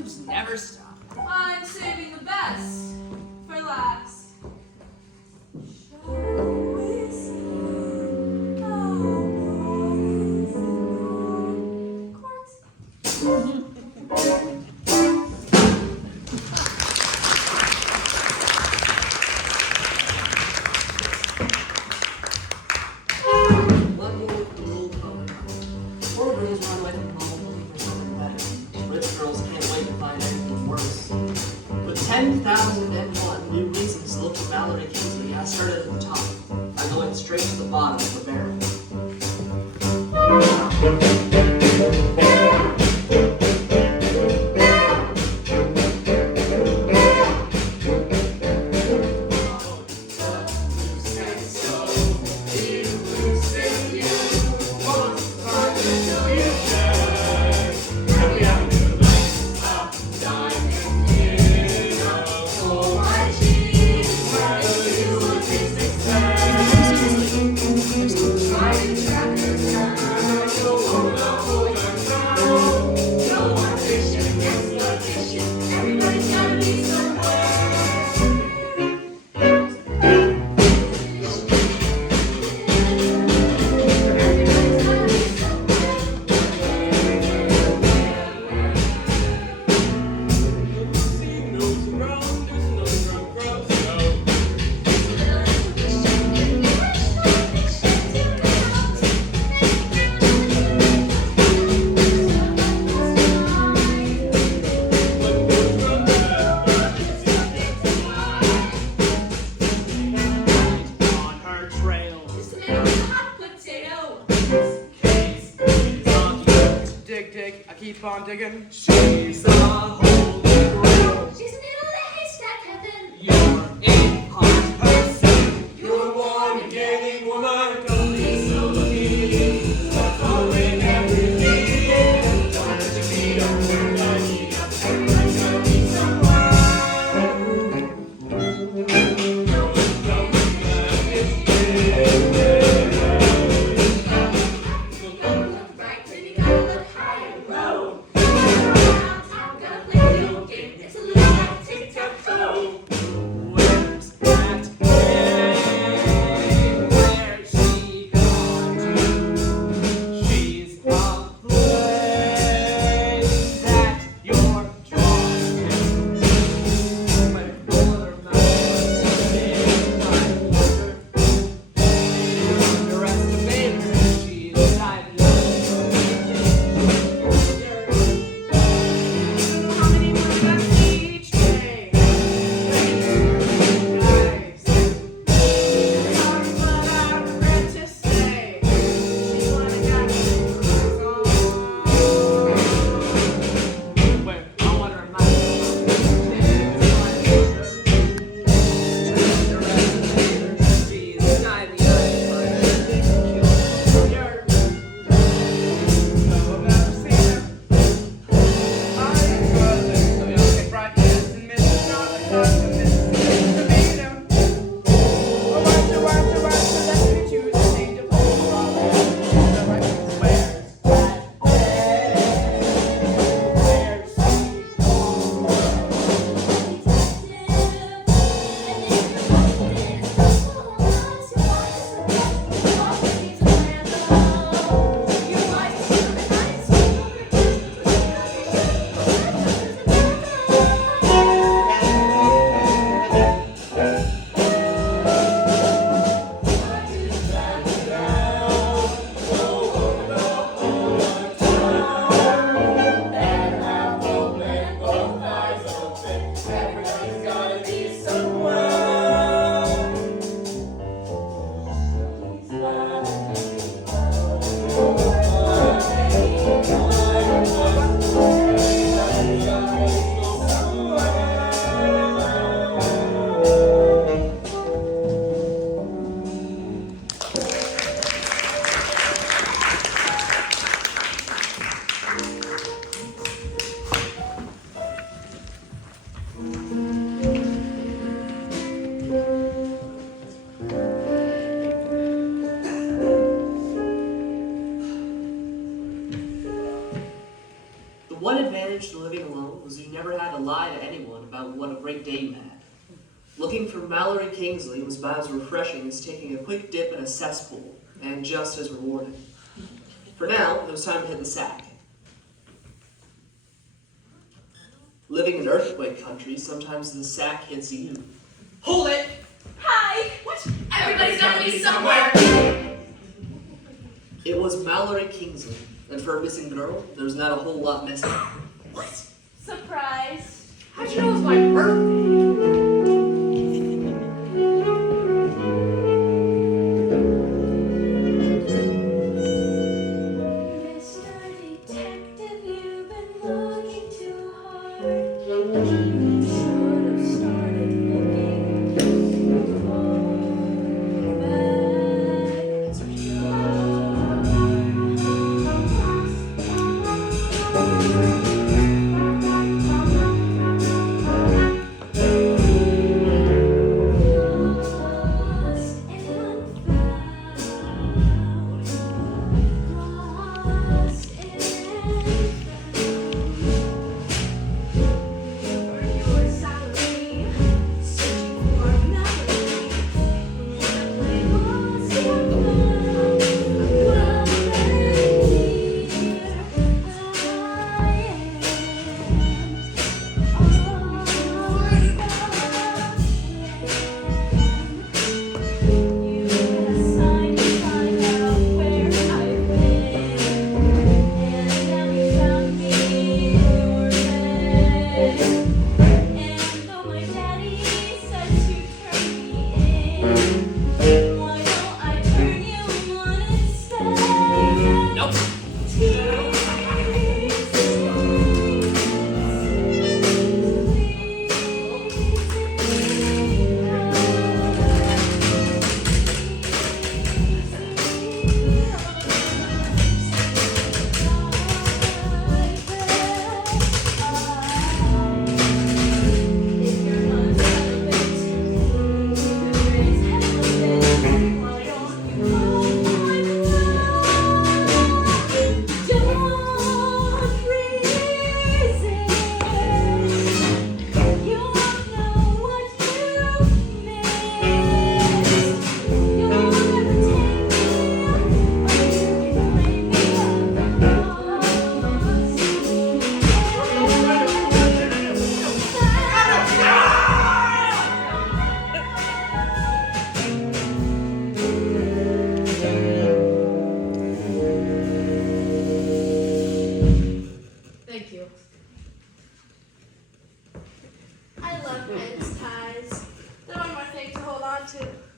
moves never stop. I'm saving the best for last. One rule poem. Poor girls run away from home looking for something better. Rich girls can't wait to find anything worse. With 10,001 new reasons to look for Mallory Kingsley, I started at the top by going straight to the bottom of the barrel. Keep on digging. She's the holy grail. She's a needle in a haystack, heaven. You're a hot person. You're a warm and gaining woman. Don't be so lucky. Stop following every lead. Don't let your feet up where I need up. Everyone's gonna be someone. No one's going to it's Right, then you gotta look high and low. I'm gonna play your game. It's a little like tic-tac-toe. Where's that game? Where's she gone to? She's a flame that you're drawn to. But all her mouth is my wonder. Underestimate her. She's diving how many more left each day? Nice. Sorry, but I regret to say she wanna got me Wait, I want her in my She's diving never had to lie to anyone about what a great day you had. Looking for Mallory Kingsley was about as refreshing as taking a quick dip in a cesspool, and just as rewarding. For now, it was time to hit the sack. Living in earthquake country, sometimes the sack hits you. Hold it! Hi! What? Everybody's gonna be somewhere! It was Mallory Kingsley, and for a missing girl, there was not a whole lot missing. What? Surprise! How'd you know it was my birthday? Mr. Detective, you've been looking too hard. You should have started looking far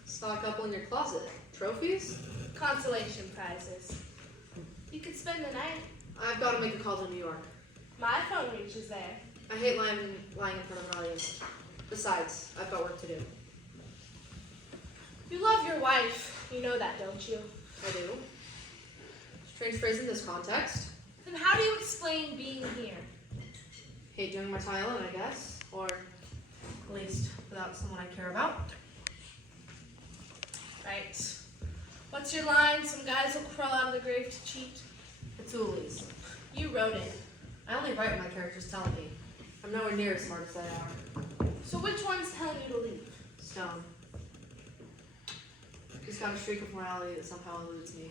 Stock up on your closet. Trophies? Consolation prizes. You could spend the night. I've got to make a call to New York. My phone reaches there. I hate lying in front of an audience. Besides, I've got work to do. You love your wife. You know that, don't you? I do. Strange phrase in this context. Then how do you explain being here? Hate doing my violin, I guess. Or at least without someone I care about. Right. What's your line? Some guys will crawl out of the grave to cheat. It's Uli's. You wrote it. I only write what my characters tell me. I'm nowhere near as smart as they are. So which one's telling you to leave? Stone. He's got a streak of morality that somehow eludes me.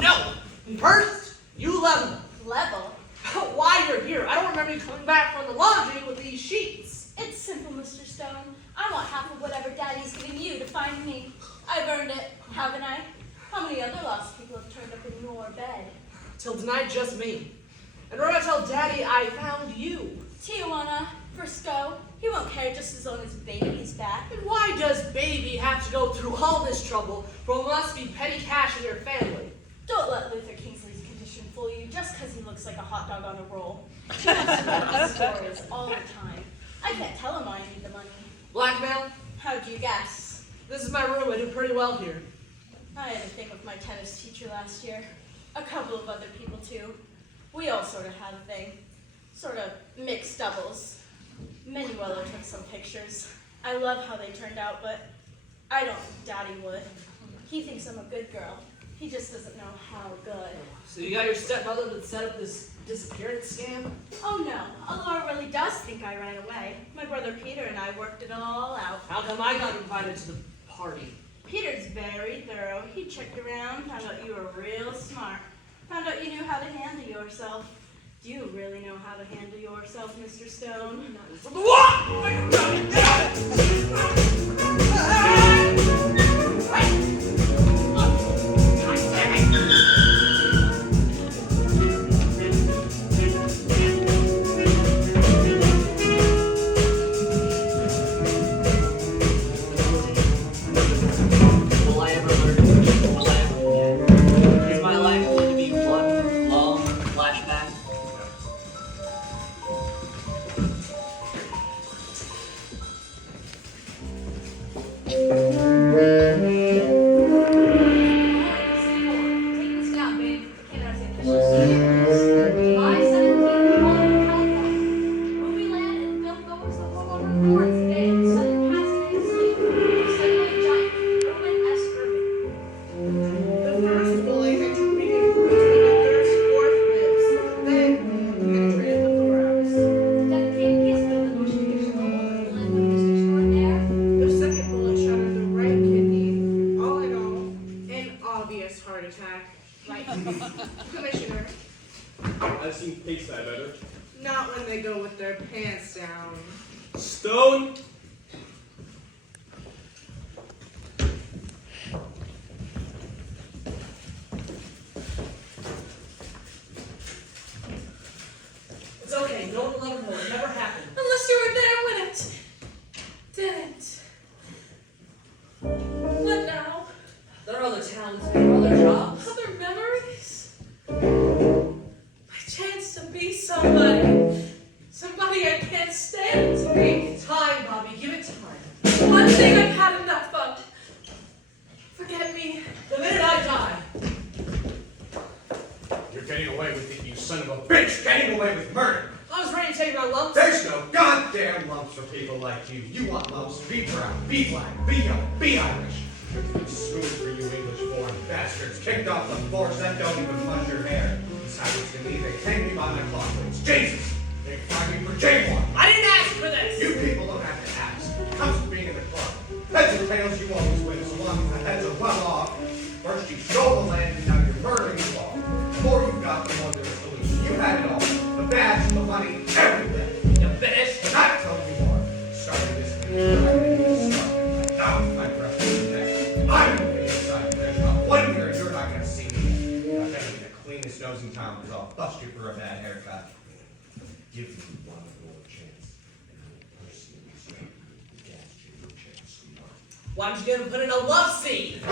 No! First, you level. Level? Why you're here? I don't remember you coming back from the laundry with these sheets. It's simple, Mr. Stone. I want half of whatever Daddy's giving you to find me. I've earned it, haven't I? How many other lost people have turned up in your bed? Till tonight, just me. And when I tell Daddy I found you. Tijuana, Frisco, he won't care just as long as Baby's back. And why does Baby have to go through all this trouble for what must be petty cash in your family? Don't let Luther Kingsley's condition fool you just because he looks like a hot dog on a roll. He wants to know these stories all the time. I can't tell him I need the money. Blackmail? How'd you guess? This is my room. I do pretty well here. I had a thing with my tennis teacher last year. A couple of other people too. We all sort of had a thing. Sort of mixed doubles. Minuelo took some pictures. I love how they turned out, but I don't think Daddy would. He thinks I'm a good girl. He just doesn't know how good. So you got your stepmother to set up this disappearance scam? Oh no, Alora really does think I ran away. My brother Peter and I worked it all out. How come I got invited to the party? Peter's very thorough. He checked around, found out you were real smart, found out you knew how to handle yourself. Do you really know how to handle yourself, Mr. Stone? Will I ever learn? Will I ever forget? Is my life going to be one long flashback? Take this down, babe. Can't understand this. July 17th, Hollywood, California. Movie land and film goers the homeowner reports today in Southern Pasadena Sleep. Studying giant, Erwin S. Irving. The first bullet entered me between the third and fourth ribs, then penetrated the thorax. That came easily with the motion picture logo of philanthropist extraordinaire. The second bullet shattered the right kidney. All in all, an obvious heart attack. Right. Commissioner, I've seen case that better. not when they go with their pants down. Stone! It's okay, no one will ever know. It never happened. Unless you were there when it didn't. What now? There are other talents and other jobs. Other memories? My chance to be somebody. Somebody I can't stand to be. Time, Bobby, give it time. One thing I've had enough of. Forget me. The minute I die, You're getting away with it, you son of a bitch! Getting away with murder! I was ready to take my lumps. There's no goddamn lumps for people like you. You want lumps to be brown, be black, be yellow, be Irish. It's smooth for you English-born bastards, kicked off the force that don't even flush your hair. This happens to me, they hang me by my clockworks. Jesus! They find me for jaywalking. I didn't ask for this. You people don't have to ask. It comes from being in the club. Heads or tails, you always win, so long as the heads are well off. First you stole the land, and now you're murdering us all. The more you've got, the more there's a solution. You had it all. The badge, the money, everything. You finished? Not tell me more. Starting this thing, I'm gonna be stuck. Now my breath is next. I'm gonna be inside. There's not one here, and you're not gonna see me. I'm gonna be the cleanest nose in town, because I'll bust you for a bad haircut. Give me one more chance, and I will personally say you gassed your chance, sweetheart. Why don't you get him put in a love scene?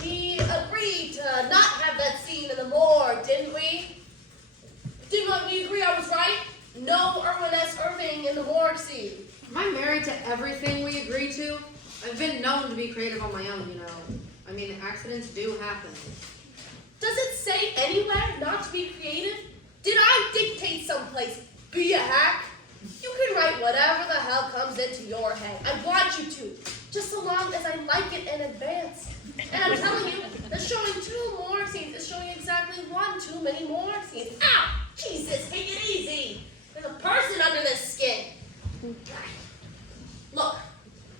We agreed to not have that scene in the morgue, didn't we? Didn't we agree I was right? No Erwin S. Irving in the morgue scene. Am I married to everything we agree to? I've been known to be creative on my own, you know. I mean, accidents do happen. Does it say anywhere not to be creative? Did I dictate someplace? Be a hack? You can write whatever the hell comes into your head. I want you to, just so long as I like it in advance. And I'm telling you, that showing 2 morgue scenes is showing exactly 1 too many morgue scenes. Ow! Jesus, take it easy. There's a person under this skin. Look,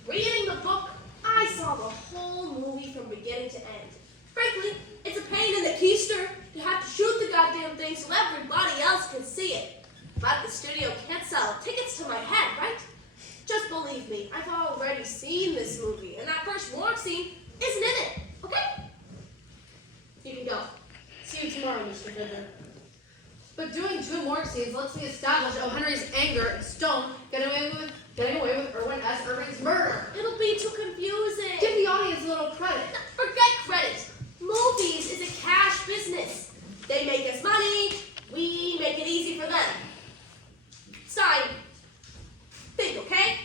reading the book, I saw the whole movie from beginning to end. Frankly, it's a pain in the keister. You have to shoot the goddamn thing so everybody else can see it. But the studio can't sell tickets to my head, right? Just believe me, I've already seen this movie, and that first morgue scene isn't in it, okay? You can go. See you tomorrow, Mr. Fiddler. But doing 2 morgue scenes lets me establish O. Henry's anger and Stone getting away with Erwin S. Irving's murder. It'll be too confusing. Give the audience a little credit. Forget credit. Movies is a cash business. They make us money, we make it easy for them. Stein, think, okay?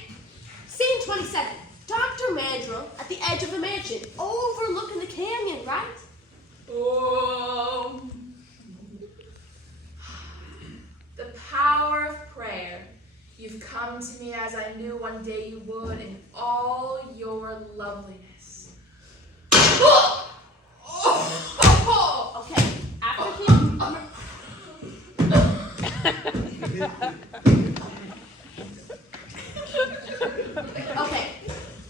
Scene 27. Dr. Mandrill at the edge of a mansion, overlooking the canyon, right? come to me as I knew one day you would in all your loveliness. Okay, after he... Okay,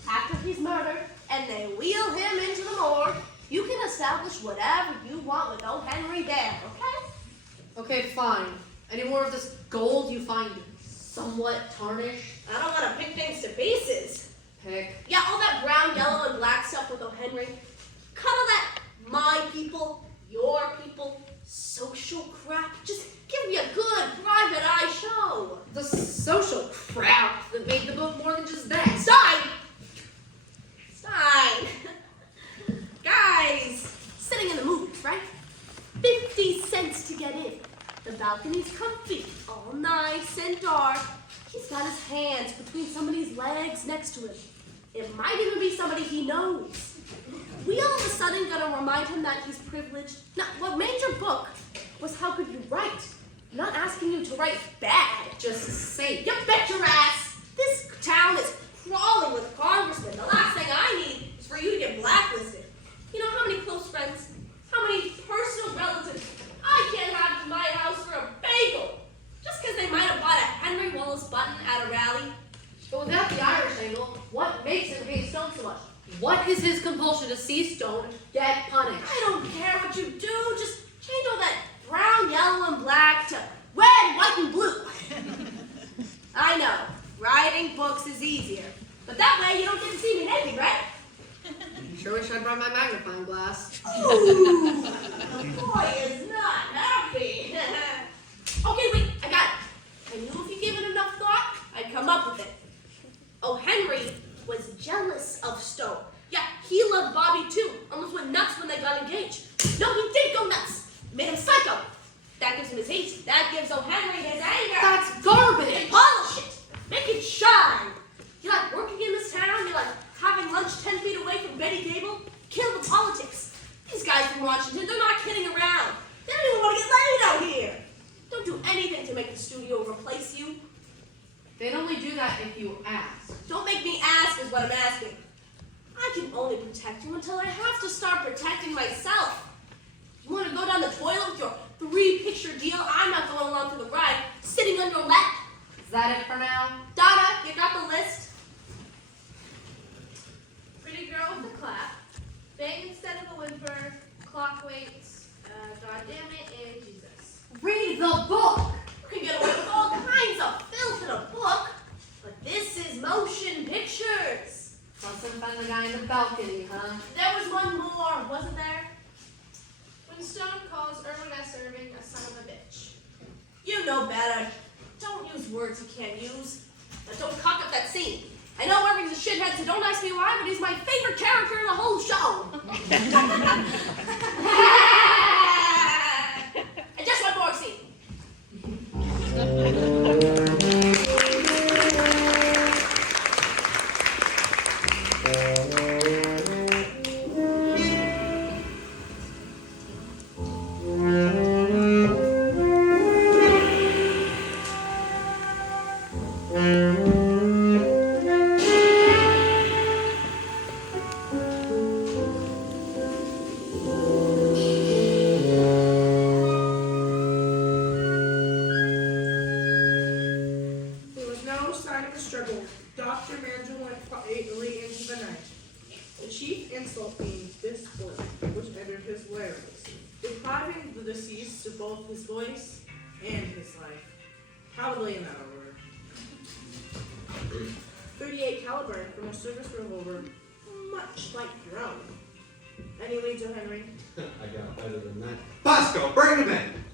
after he's murdered and they wheel him into the morgue, you can establish whatever you want with old Henry there, okay? Okay, fine. Any more of this gold you find somewhat tarnished? I don't want to pick things to pieces. Pick. Yeah, all that brown, yellow, and black stuff with O'Henry. Cut all that my people, your people, social crap. Just give me a good private eye show. The social crap that made the book more than just that. Stein! Guys, sitting in the movies, right? 50 cents to get in. The balcony's comfy, all nice and dark. He's got his hands between somebody's legs next to him. It might even be somebody he knows. We all of a sudden gonna remind him that he's privileged. Now, what made your book was how good you write. I'm not asking you to write bad. Just say it. You bet your ass! This town is crawling with congressmen. The last thing I need is for you to get blacklisted. You know how many close friends, how many personal relatives I can't have to my house for a bagel just because they might have bought a Henry Wallace button at a rally? But without the Irish angle, what makes him hate Stone so much? What is his compulsion to see Stone get punished? I don't care what you do. Just change all that brown, yellow, and black to red, white, and blue. I know, writing books is easier, but that way you don't get to see me naked, right? Sure wish I brought my magnifying glass. Ooh, the boy is not happy. Okay, wait, I got it. I knew if you gave it enough thought, I'd come up with it. Oh, Henry was jealous of Stone. Yeah, he loved Bobby too. Almost went nuts when they got engaged. No, he did go nuts. Made him psycho. That gives him his hate. That gives O'Henry his anger. That's garbage! Polish it. Make it shine. You like working in this town? You like having lunch 10 feet away from Betty Gable? Kill the politics. These guys from Washington, they're not kidding around. They don't even want to get laid out here. Don't do anything to make the studio replace you. They'd only do that if you ask. Don't make me ask is what I'm asking. I can only protect you until I have to start protecting myself. You want to go down the toilet with your 3-picture deal? I'm not going along for the ride, sitting on your lap. Is that it for now? Donna, you got the list? Pretty girl with a clap. Bang instead of a whimper. Clock waits. God damn it, and Jesus. Read the book! You can get away with all kinds of filth in a book, but this is motion pictures. Mustn't find the guy in the balcony, huh? There was one more, wasn't there? When Stone calls Irwin S. Irving a son of a bitch. You know better. Don't use words you can't use. But don't cock up that scene. I know Irving's a shithead, so don't ask me why, but he's my favorite character in the whole show. And just one more scene. There was no sign of a struggle. Dr. Mandel went quietly into the night. The chief insult being this bullet, which entered his larynx, depriving the deceased of both his voice and his life. Probably in that order. 38 caliber from a service revolver, much like your own. Any leads, O'Henry? I got better than that. Bosco, bring him in!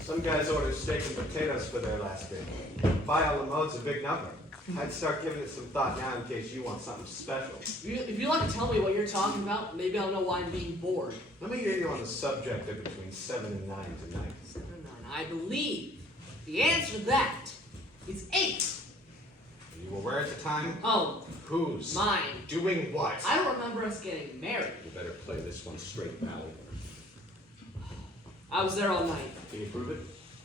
Some guys ordered steak and potatoes for their last day. Vial a mode's a big number. I'd start giving it some thought now in case you want something special. If you'd like to tell me what you're talking about, maybe I'll know why I'm being bored. Let me hear you on the subject of between 7 and 9 tonight. 7 and 9. I believe the answer to that is 8. You were where at the time? Oh, Whose? mine. Doing what? I don't remember us getting married. You better play this one straight, pal. I was there all night. Can you prove it?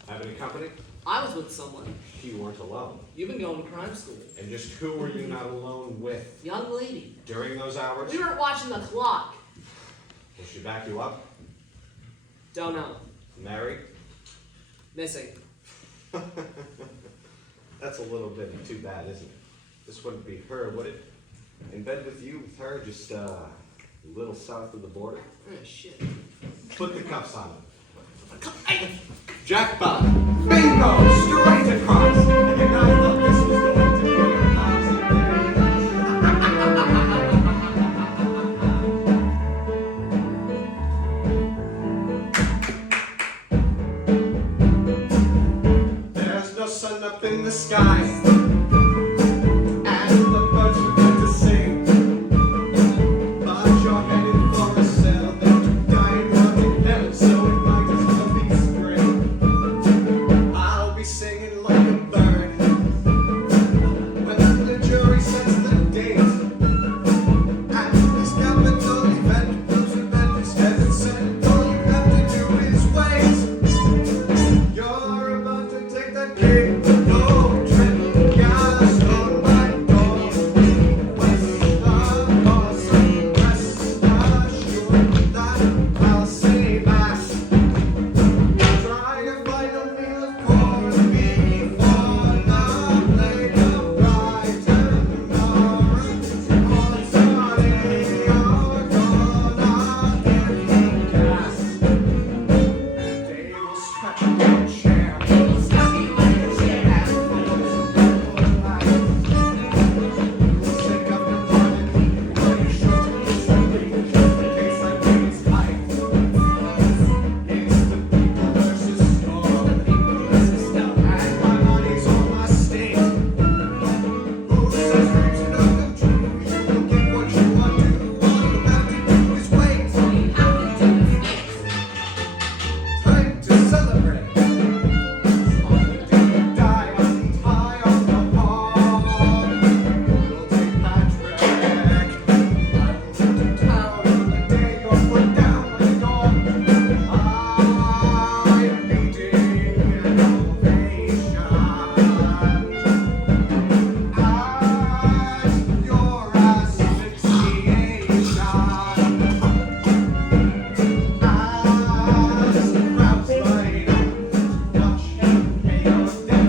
Have any company? I was with someone. You weren't alone. You've been going to crime school. And just who were you not alone with? Young lady. During those hours? We weren't watching the clock. Will she back you up? Don't know. Married? Missing. That's a little bit too bad, isn't it? This wouldn't be her, would it? In bed with you, with her, just a little south of the border? Oh, shit. Put the cuffs on him. Jackpot! Bingo! Straight across! And I thought this was going to be a thousand days. There's no sun up in the sky. And the birds forget to sing. But you're headed for a cell that you died running hell, so it might as well be spring. I'll be singing like a bird when the jury sets the date. And this capital event proves revenge heaven sent. All you have to do is wait. You're about to take that big gold trip, gas on my door. West of Boston, rest assured that I'll say mass. Try to find a meal of corned beef on a plate of Brighton orange. On Sunday, you're gonna give me gas. They will scratch your chair. They will scratch you in your chair. Sick of your pardon. Pretty sure it's something. In case I raise height. It's the people versus storm. And my money's on my state. Who says dreams are not come true? You will get what you want to. All you have to do is wait. Time to celebrate. On the day you die, I'll be high on the hog. Little St. Patrick. I will take you town on the day you're put down like a dog. I'm beating an ovation at your asphyxiation. As the crowds line up, watch you pay your debts.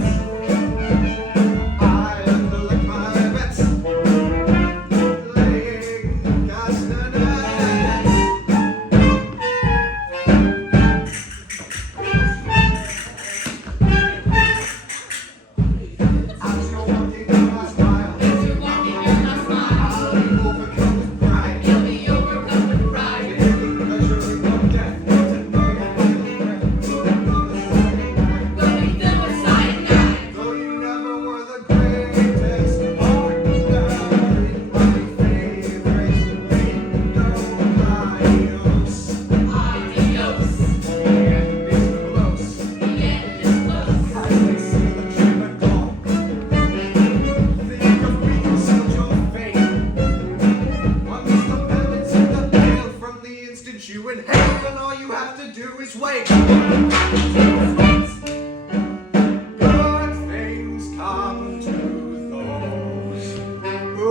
I collect my bets, laying castanets. As you're walking down my smile, I'll be overcome with pride. Taking pleasure in your death, to know that I though you never were the greatest, ordinary, my favorite, Window Adios. The end is close. As they see the chamber go, think of being sealed your fate. Once the pellets in the pail from the instant you inhale, and all you have to do is wait. Good things come to those who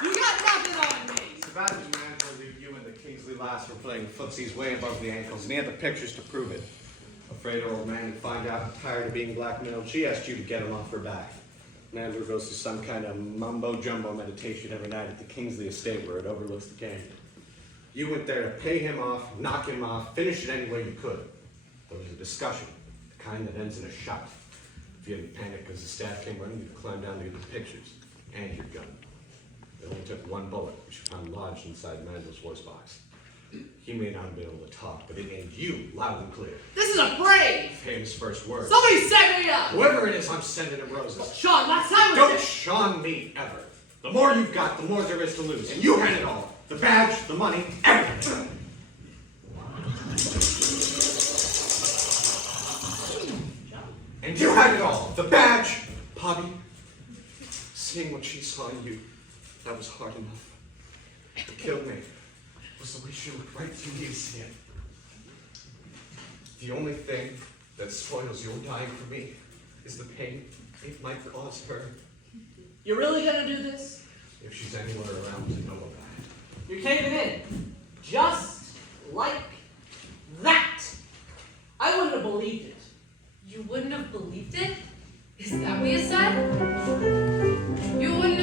You got nothing on me. Sebastian Mantle leave you and the Kingsley lass were playing footsies way above the ankles, and he had the pictures to prove it. Afraid old man would find out and tired of being blackmailed, she asked you to get him off her back. Mandler goes through some kind of mumbo-jumbo meditation every night at the Kingsley estate where it overlooks the canyon. You went there to pay him off, knock him off, finish it any way you could. There was a discussion, the kind that ends in a shot. If you hadn't panicked because the staff came running, you'd climb down to get the pictures and your gun. It only took one bullet, which you found lodged inside Mandler's voice box. He may not have been able to talk, but it named you loud and clear. This is a brave! Famous first words. Somebody set me up! Whoever it is, I'm sending him roses. Sean, last time was Don't Sean me ever. The more you've got, the more there is to lose. And you had it all. The badge, the money, everything. And you had it all. The badge, Poppy. Seeing what she saw in you, that was hard enough. What killed me was the way she looked right through me and see it. The only thing that spoils your dying for me is the pain it might cause her. You're really gonna do this? If she's anywhere around to know about it. You're caving in. Just like that. I wouldn't have believed it. You wouldn't have believed it? Is that what you said? You wouldn't